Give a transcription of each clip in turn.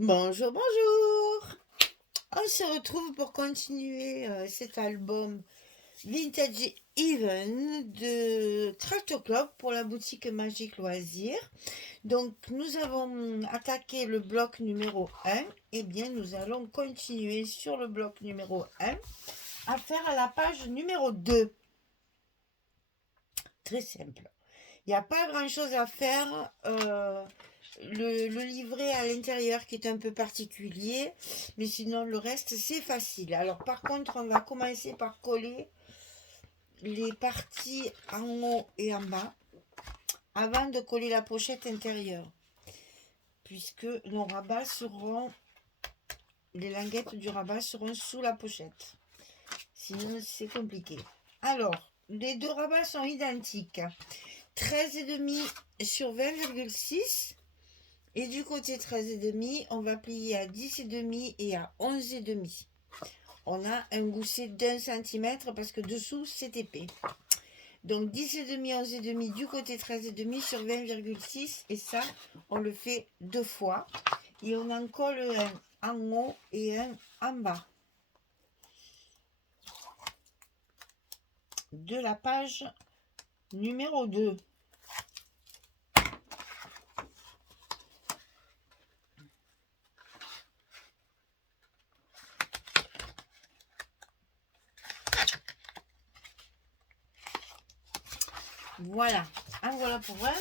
Bonjour, bonjour. On se retrouve pour continuer cet album Vintage Even de Craft Club pour la boutique Magique Loisirs. Donc nous avons attaqué le bloc numéro 1. Et bien nous allons continuer sur le bloc numéro 1 à faire à la page numéro 2. Très simple. Il n'y a pas grand chose à faire. Le livret à l'intérieur qui est un peu particulier, mais sinon le reste c'est facile. Alors par contre on va commencer par coller les parties en haut et en bas avant de coller la pochette intérieure, puisque nos rabats seront, les languettes du rabat seront sous la pochette, sinon c'est compliqué. Alors les deux rabats sont identiques, 13,5 sur 20,6. Et du côté 13,5, on va plier à 10,5 et à 11,5. On a un gousset d'1 cm parce que dessous c'est épais. Donc 10,5, 11,5 du côté 13,5 sur 20,6. Et ça, on le fait 2 fois. Et on en colle un en haut et un en bas de la page numéro 2. Voilà, en voilà pour un.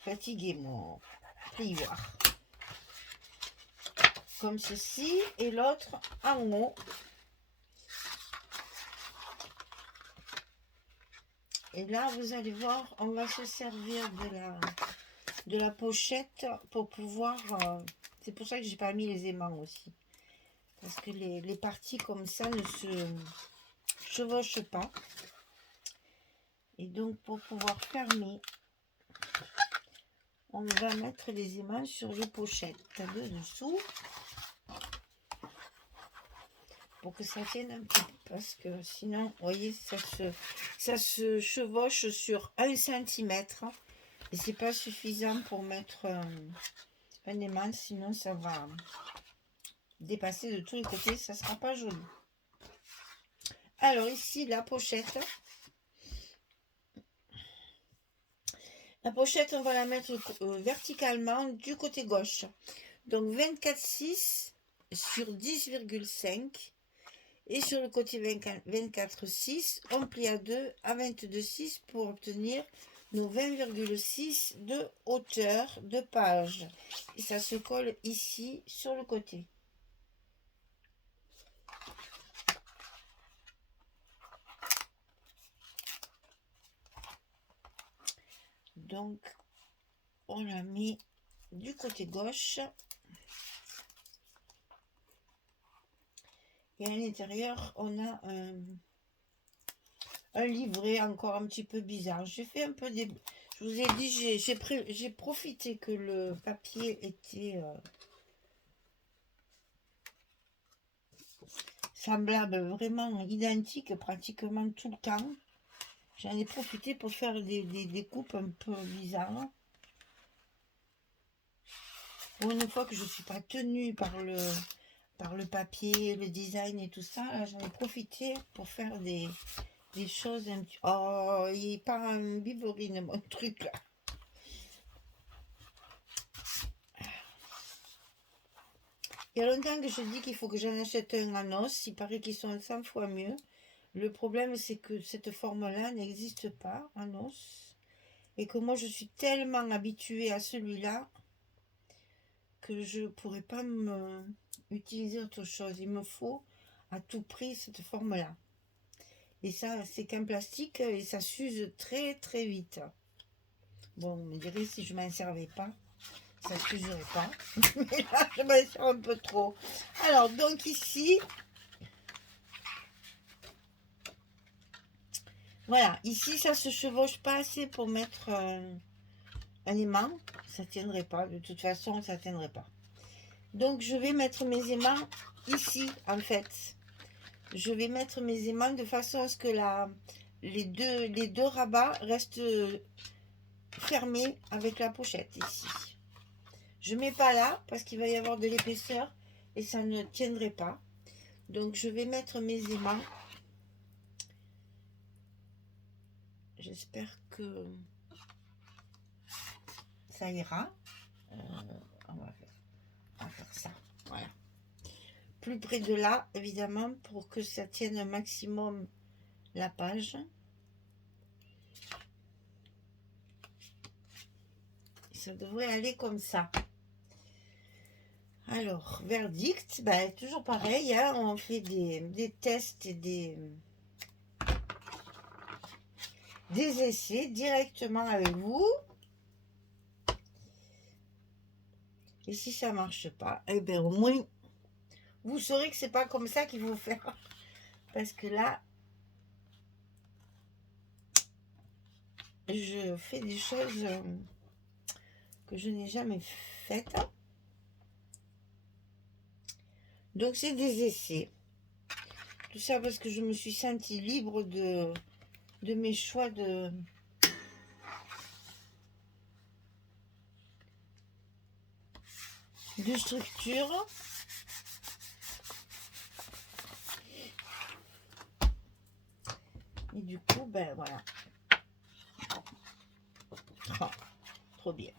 Fatigué mon plioir. Comme ceci, et l'autre en haut. Et là, vous allez voir, on va se servir de la pochette pour pouvoir... c'est pour ça que j'ai pas mis les aimants aussi. Parce que les parties comme ça ne se chevauchent pas. Et donc, pour pouvoir fermer, on va mettre les aimants sur les pochettes de dessous. Pour que ça tienne un peu. Parce que sinon, vous voyez, ça se chevauche sur 1 cm. Et c'est pas suffisant pour mettre un aimant. Sinon, ça va dépasser de tous les côtés. Ça sera pas joli. Alors ici, la pochette. La pochette, on va la mettre verticalement du côté gauche. Donc 24,6 sur 10,5. Et sur le côté 24,6, on plie à 2 à 22,6 pour obtenir nos 20,6 de hauteur de page. Et ça se colle ici sur le côté. Donc, on l'a mis du côté gauche. Et à l'intérieur, on a un livret encore un petit peu bizarre. J'ai fait un peu des... Je vous ai dit, j'ai profité que le papier était semblable, vraiment identique pratiquement tout le temps. J'en ai profité pour faire des coupes un peu bizarres. Pour une fois que je ne suis pas tenue par le papier, le design et tout ça, j'en ai profité pour faire des choses un petit... Oh, il part en biberine, mon truc là. Il y a longtemps que je dis qu'il faut que j'en achète un en os. Il paraît qu'ils sont 100 fois mieux. Le problème, c'est que cette forme-là n'existe pas en os. Et que moi, je suis tellement habituée à celui-là que je ne pourrais pas utiliser autre chose. Il me faut à tout prix cette forme-là. Et ça, c'est qu'un plastique et ça s'use très très vite. Bon, on me dirait si je m'en servais pas, ça ne s'userait pas. Mais là, je m'en sers un peu trop. Alors, donc ici, voilà, ici, ça se chevauche pas assez pour mettre un aimant. Ça tiendrait pas, de toute façon, ça tiendrait pas. Donc, je vais mettre mes aimants ici, en fait. Je vais mettre mes aimants de façon à ce que les deux rabats restent fermés avec la pochette ici. Je mets pas là parce qu'il va y avoir de l'épaisseur et ça ne tiendrait pas. Donc je vais mettre mes aimants. J'espère que ça ira. On va faire ça. Voilà. Plus près de là, évidemment, pour que ça tienne un maximum la page. Ça devrait aller comme ça. Alors, verdict, ben, toujours pareil, hein, on fait des tests et des essais directement avec vous. Et si ça marche pas, eh bien au moins, vous saurez que c'est pas comme ça qu'il faut faire. Parce que là, je fais des choses que je n'ai jamais faites. Donc c'est des essais. Tout ça parce que je me suis sentie libre de mes choix de structure. Et du coup, ben voilà. Oh, trop bien.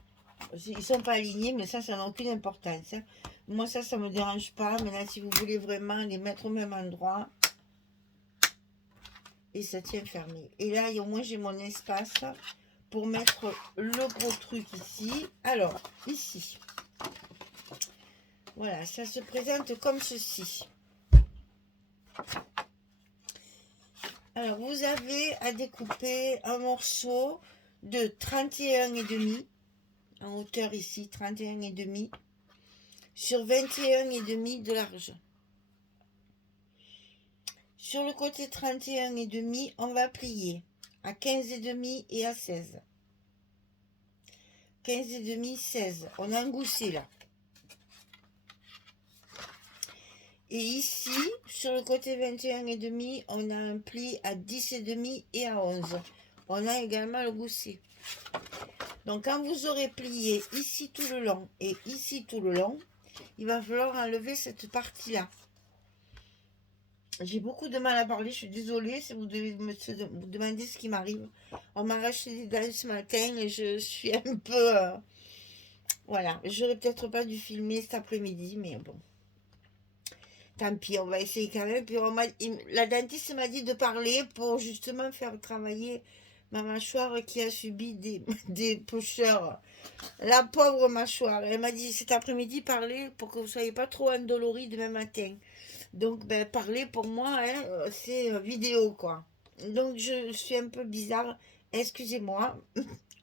Ils sont pas alignés, mais ça n'a aucune importance. Hein. Moi, ça me dérange pas. Maintenant, si vous voulez vraiment les mettre au même endroit, et ça tient fermé. Et là, au moins, j'ai mon espace pour mettre le gros truc ici. Alors, ici. Voilà, ça se présente comme ceci. Alors, vous avez à découper un morceau de 31,5 en hauteur ici, 31,5 sur 21,5 de large. Sur le côté 31,5, on va plier à 15,5 et à 16. 15,5, 16. On a un gousset là. Et ici, sur le côté 21,5, on a un pli à 10,5 et à 11. On a également le gousset. Donc, quand vous aurez plié ici tout le long et ici tout le long, il va falloir enlever cette partie-là. J'ai beaucoup de mal à parler, je suis désolée si vous devez vous demander ce qui m'arrive. On m'a arraché des dents ce matin et je suis un peu... voilà, j'aurais peut-être pas dû filmer cet après-midi, mais bon. Tant pis, on va essayer quand même. Puis la dentiste m'a dit de parler pour justement faire travailler ma mâchoire qui a subi des pocheurs. La pauvre mâchoire. Elle m'a dit cet après-midi, parlez pour que vous ne soyez pas trop endoloris demain matin. Donc, ben, parler pour moi, hein, c'est vidéo, quoi. Donc, je suis un peu bizarre. Excusez-moi.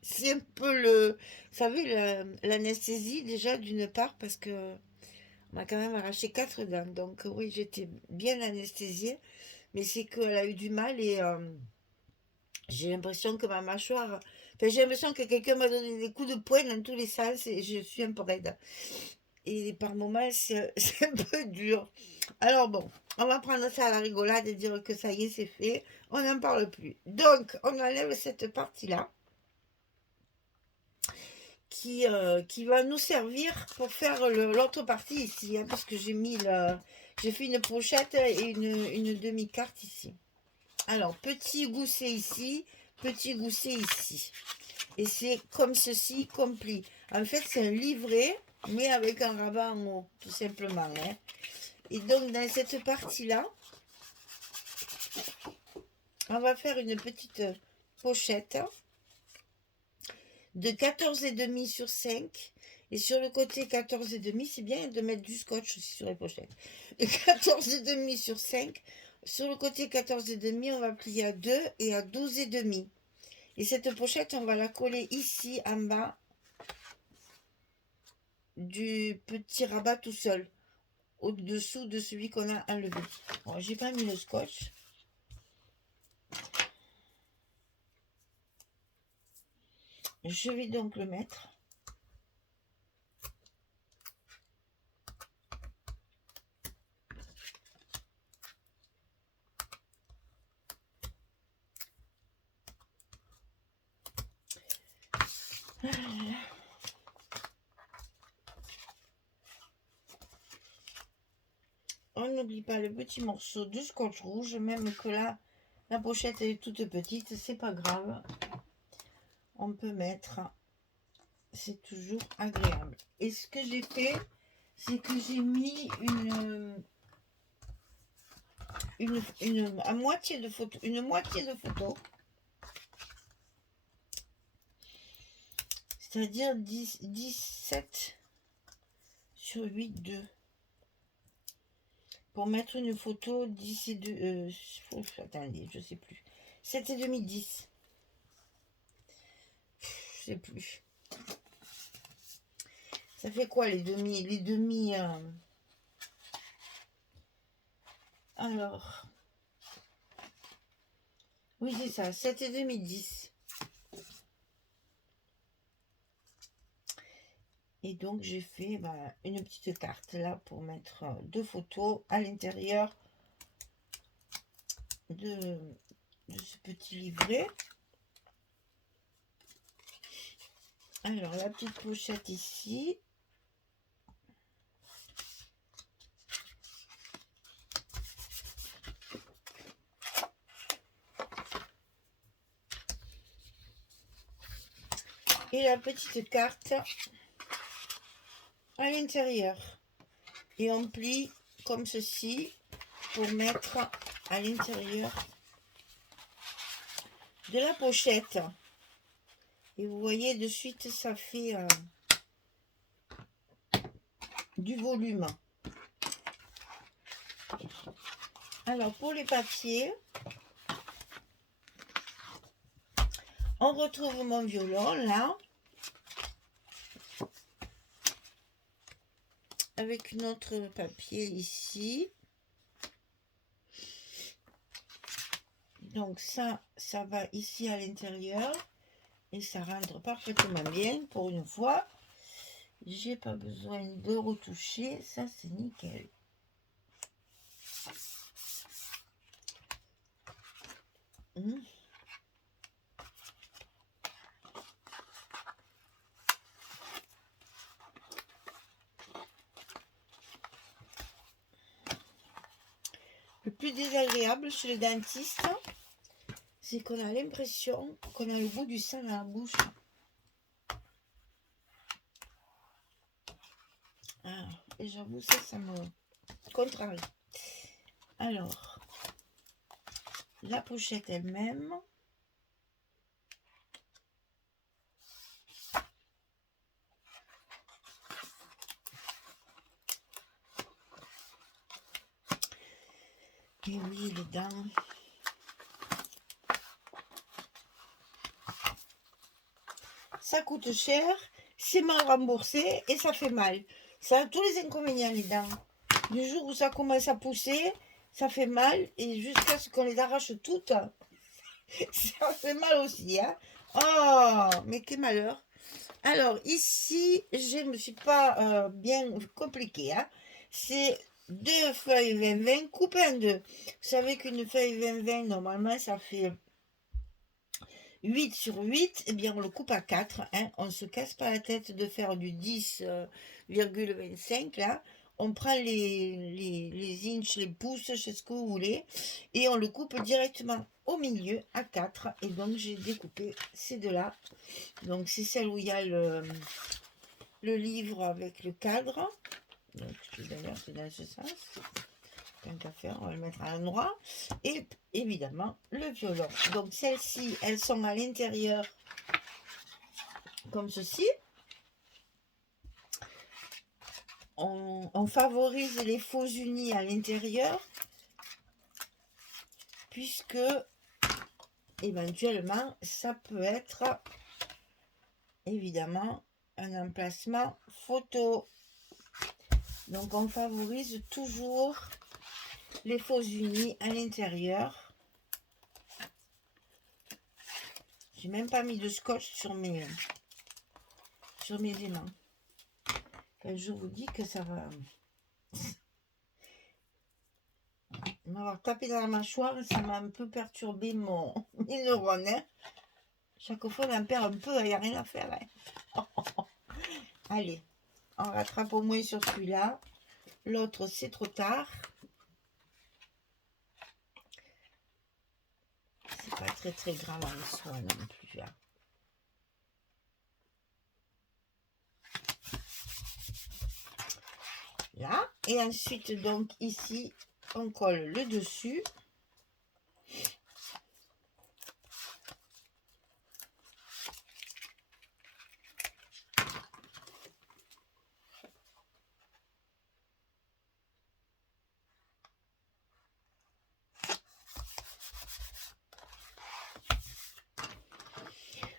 C'est un peu le... Vous savez, l'anesthésie, déjà, d'une part, parce que on m'a quand même arraché 4 dents. Donc, oui, j'étais bien anesthésiée. Mais c'est qu'elle a eu du mal et j'ai l'impression que ma mâchoire... Enfin, j'ai l'impression que quelqu'un m'a donné des coups de poing dans tous les sens et je suis un peu raide. Et par moments, c'est un peu dur. Alors bon, on va prendre ça à la rigolade et dire que ça y est, c'est fait. On n'en parle plus. Donc, on enlève cette partie-là qui va nous servir pour faire l'autre partie ici. Hein, parce que j'ai fait une pochette et une demi-carte ici. Alors, petit gousset ici, petit gousset ici. Et c'est comme ceci, qu'on plie. En fait, c'est un livret, mais avec un rabat en haut, tout simplement. Hein. Et donc, dans cette partie-là, on va faire une petite pochette de 14,5 sur 5. Et sur le côté 14,5, c'est bien de mettre du scotch aussi sur les pochettes. 14,5 sur 5. Sur le côté 14,5, on va plier à 2 et à 12,5. Et cette pochette, on va la coller ici en bas du petit rabat tout seul, au-dessous de celui qu'on a enlevé. Bon, j'ai pas mis le scotch. Je vais donc le mettre. On n'oublie pas le petit morceau de scotch rouge, même que là, la pochette est toute petite, c'est pas grave. On peut mettre, c'est toujours agréable. Et ce que j'ai fait, c'est que j'ai mis une moitié de photo, c'est-à-dire 17 sur 8, 2. Pour mettre une photo d'ici de... attendez, je sais plus. 7,5, 10. Je sais plus. Ça fait quoi les demi alors... Oui, c'est ça, 7,5, 10. Et donc, j'ai fait une petite carte là pour mettre 2 photos à l'intérieur de ce petit livret. Alors, la petite pochette ici. Et la petite carte à l'intérieur. Et on plie comme ceci pour mettre à l'intérieur de la pochette. Et vous voyez de suite, ça fait du volume. Alors, pour les papiers, on retrouve mon violon là, avec notre papier ici. Donc ça va ici à l'intérieur et ça rentre parfaitement bien pour une fois. J'ai pas besoin de retoucher, ça c'est nickel. Le plus désagréable chez le dentiste, c'est qu'on a l'impression qu'on a le bout du sang dans la bouche. Ah, et j'avoue, ça me contrarie. Alors, la pochette elle-même. Et oui, les dents. Ça coûte cher, c'est mal remboursé et ça fait mal. Ça a tous les inconvénients, les dents. Du jour où ça commence à pousser, ça fait mal et jusqu'à ce qu'on les arrache toutes, ça fait mal aussi. Hein. Oh, mais quel malheur. Alors, ici, je ne me suis pas bien compliqué. Hein. C'est 2 feuilles 20-20 coupées en deux. Vous savez qu'une feuille 20-20, normalement, ça fait 8 sur 8, eh bien on le coupe à 4. Hein. On ne se casse pas la tête de faire du 10,25 là. On prend les inches, les pouces, je sais ce que vous voulez. Et on le coupe directement au milieu à 4. Et donc j'ai découpé ces deux-là. Donc c'est celle où il y a le livre avec le cadre. Donc d'ailleurs c'est dans ce sens. Tant qu'à faire, on va le mettre à l'endroit. Et évidemment, le violon. Donc, celles-ci, elles sont à l'intérieur, comme ceci. On favorise les faux unis à l'intérieur, puisque, éventuellement, ça peut être, évidemment, un emplacement photo. Donc, on favorise toujours les faux unis à l'intérieur. J'ai même pas mis de scotch sur mes aimants. Je vous dis que ça va m'avoir tapé dans la mâchoire et ça m'a un peu perturbé mes neurones. Hein. Chaque fois, on en perd un peu, il n'y a rien à faire. Hein. Allez, on rattrape au moins sur celui-là. L'autre, c'est trop tard. C'est pas très très grave en soi non plus. Hein. Là. Et ensuite, donc, ici, on colle le dessus.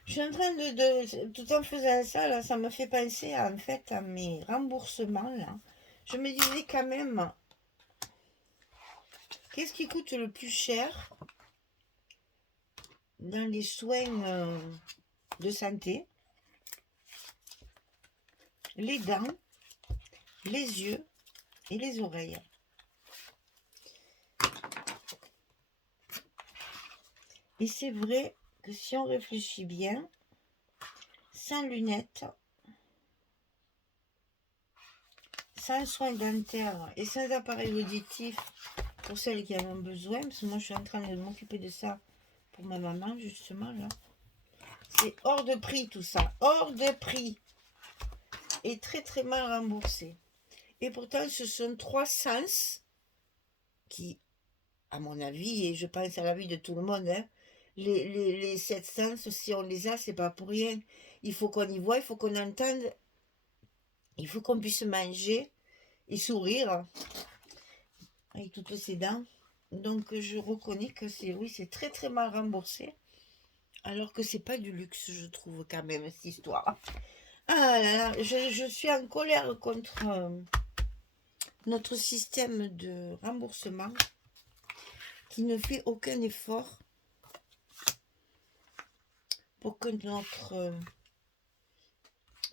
Je suis en train tout en faisant ça, là, ça me fait penser en fait à mes remboursements, là. Je me disais quand même, qu'est-ce qui coûte le plus cher dans les soins de santé? Les dents, les yeux et les oreilles. Et c'est vrai que si on réfléchit bien, sans lunettes, sans soins dentaires et sans appareil auditif pour celles qui en ont besoin, parce que moi je suis en train de m'occuper de ça pour ma maman justement là. C'est hors de prix tout ça, hors de prix. Et très très mal remboursé. Et pourtant ce sont 3 sens qui, à mon avis, et je pense à l'avis de tout le monde, hein, les 7 sens, si on les a, c'est pas pour rien. Il faut qu'on y voit, il faut qu'on entende, il faut qu'on puisse manger et sourire avec toutes ces dents. Donc je reconnais que c'est, oui, c'est très très mal remboursé. Alors que c'est pas du luxe, je trouve quand même, cette histoire. Ah là là, je suis en colère contre notre système de remboursement qui ne fait aucun effort pour que notre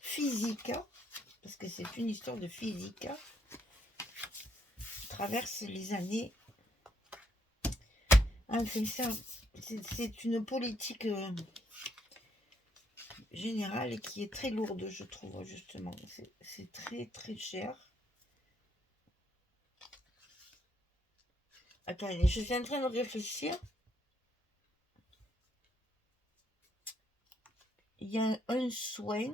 physique, parce que c'est une histoire de physique, traverse les années. Enfin, ça, c'est une politique générale qui est très lourde, je trouve, justement. C'est très, très cher. Attendez, je suis en train de réfléchir. Il y a un soin.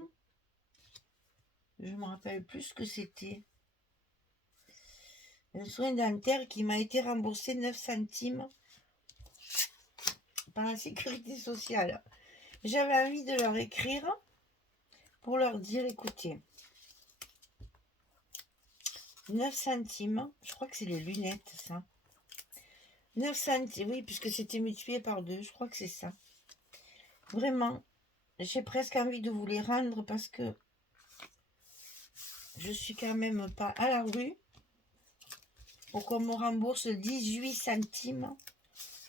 Je ne me rappelle plus ce que c'était. Un soin dentaire qui m'a été remboursé 9 centimes par la sécurité sociale. J'avais envie de leur écrire pour leur dire, écoutez, 9 centimes, je crois que c'est les lunettes, ça. 9 centimes, oui, puisque c'était multiplié par 2, je crois que c'est ça. Vraiment, j'ai presque envie de vous les rendre parce que je suis quand même pas à la rue pour qu'on me rembourse 18 centimes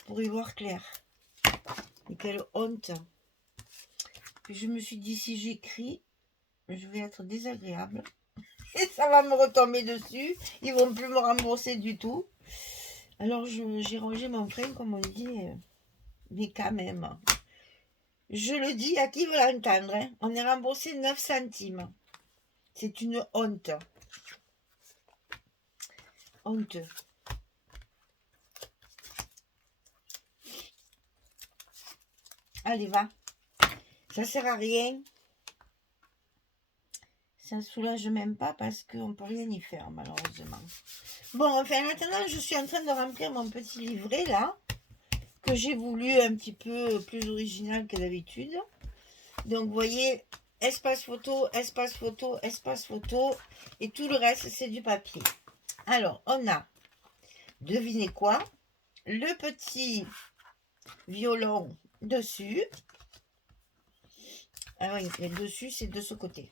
pour y voir clair. Et quelle honte. Puis je me suis dit, si j'écris, je vais être désagréable. Et ça va me retomber dessus. Ils vont plus me rembourser du tout. Alors j'ai rangé mon frein, comme on dit. Mais quand même. Je le dis à qui veut l'entendre. Hein. On est remboursé 9 centimes. C'est une honte. Honteux. Allez, va. Ça sert à rien. Ça ne soulage même pas parce qu'on ne peut rien y faire, malheureusement. Bon, enfin, maintenant, je suis en train de remplir mon petit livret, là, que j'ai voulu un petit peu plus original que d'habitude. Donc, vous voyez, espace photo, espace photo, espace photo, et tout le reste, c'est du papier. Alors, on a, devinez quoi, le petit violon dessus. Ah oui, le dessus, c'est de ce côté.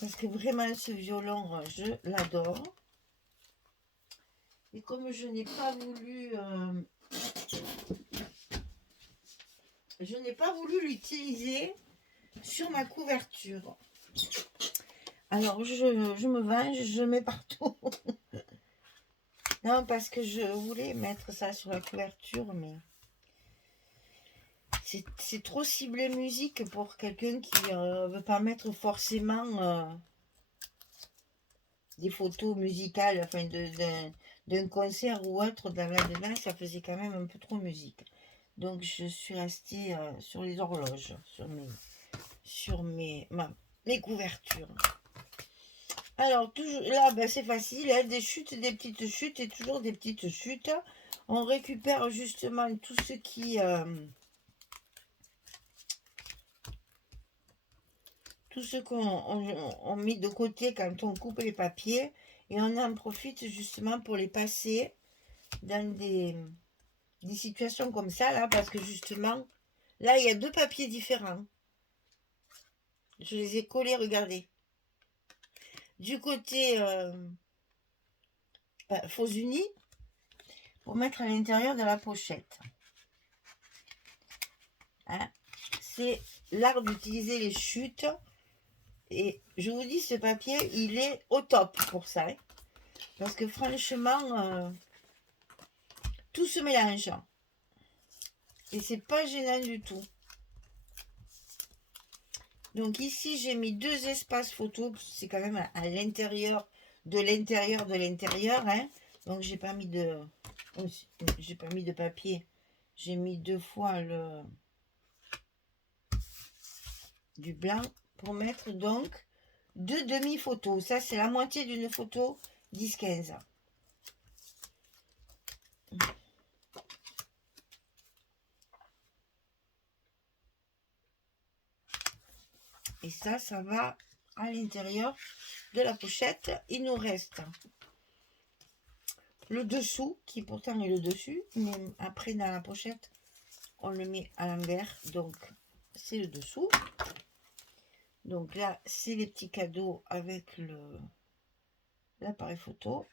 Parce que vraiment, ce violon, je l'adore. Et comme je n'ai pas voulu... je n'ai pas voulu l'utiliser sur ma couverture. Alors, je me venge, je mets partout. Non, parce que je voulais mettre ça sur la couverture, mais c'est trop ciblé musique pour quelqu'un qui veut pas mettre forcément des photos musicales, enfin d'un concert ou autre dans là-dedans, ça faisait quand même un peu trop musique. Donc je suis restée sur les horloges, sur mes couvertures. Alors toujours là, ben, c'est facile, hein, des chutes, des petites chutes et toujours des petites chutes. On récupère justement tout ce qui tout ce qu'on met de côté quand on coupe les papiers, et on en profite justement pour les passer dans des situations comme ça, là, parce que justement, là, il y a 2 papiers différents. Je les ai collés, regardez. Du côté faux unis, pour mettre à l'intérieur de la pochette. Hein, c'est l'art d'utiliser les chutes. Et je vous dis, ce papier, il est au top pour ça. Hein, parce que franchement, tout se mélange. Et c'est pas gênant du tout. Donc ici, j'ai mis 2 espaces photos. C'est quand même à l'intérieur de l'intérieur de l'intérieur. Hein. Donc j'ai pas mis de papier. J'ai mis 2 fois du blanc pour mettre donc 2 demi-photos. Ça, c'est la moitié d'une photo 10-15. Et ça va à l'intérieur de la pochette. Il nous reste le dessous, qui pourtant est le dessus, mais après dans la pochette, on le met à l'envers. Donc, c'est le dessous. Donc là, c'est les petits cadeaux avec l'appareil photo.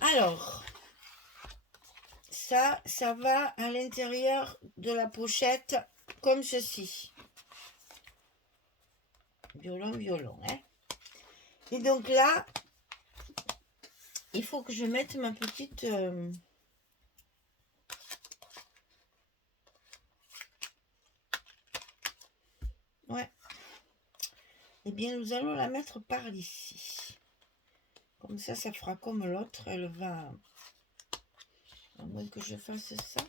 Alors, ça va à l'intérieur de la pochette comme ceci. Violon, hein. Et donc là, il faut que je mette ma petite... Ouais. Eh bien, nous allons la mettre par ici. Comme ça fera comme l'autre. Elle va... À moins que je fasse ça.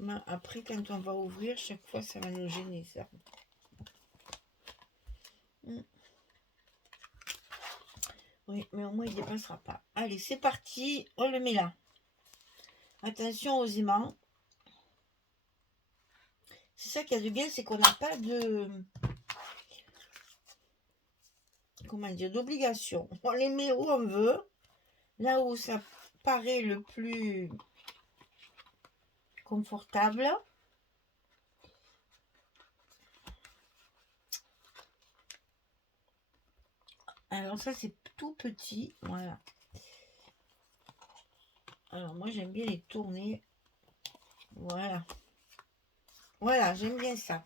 Mais après, quand on va ouvrir, chaque fois, ça va nous gêner, ça. Oui, mais au moins, il ne dépassera pas. Allez, c'est parti. On le met là. Attention aux aimants. C'est ça qu'il y a de bien, c'est qu'on n'a pas de... Comment dire, d'obligation. On les met où on veut. Là où ça paraît le plus confortable. Alors ça, c'est tout petit. Voilà. Alors moi, j'aime bien les tourner. Voilà. Voilà, j'aime bien ça.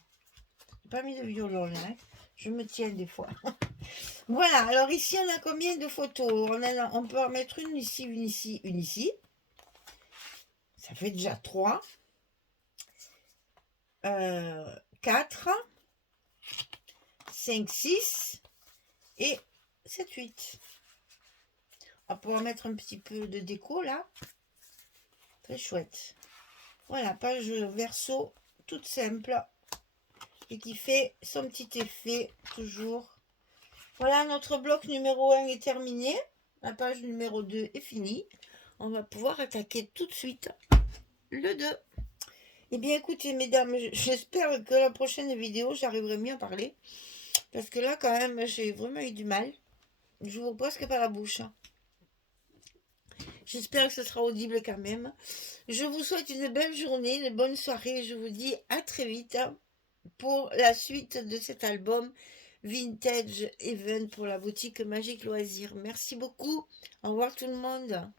J'ai pas mis de violon là. Hein. Je me tiens des fois. Voilà, alors ici, on a combien de photos? On peut en mettre une ici, une ici, une ici. Ça fait déjà 3. 4. 5, 6. Et 7, 8. On va pouvoir mettre un petit peu de déco là. Très chouette. Voilà, page verso, toute simple. Et qui fait son petit effet toujours. Voilà, notre bloc numéro 1 est terminé. La page numéro 2 est finie. On va pouvoir attaquer tout de suite le 2. Eh bien, écoutez, mesdames, j'espère que la prochaine vidéo, j'arriverai mieux à parler. Parce que là, quand même, j'ai vraiment eu du mal. J'ouvre presque pas la bouche. J'espère que ce sera audible quand même. Je vous souhaite une belle journée, une bonne soirée. Je vous dis à très vite pour la suite de cet album Vintage Event pour la boutique Magique Loisirs. Merci beaucoup. Au revoir tout le monde.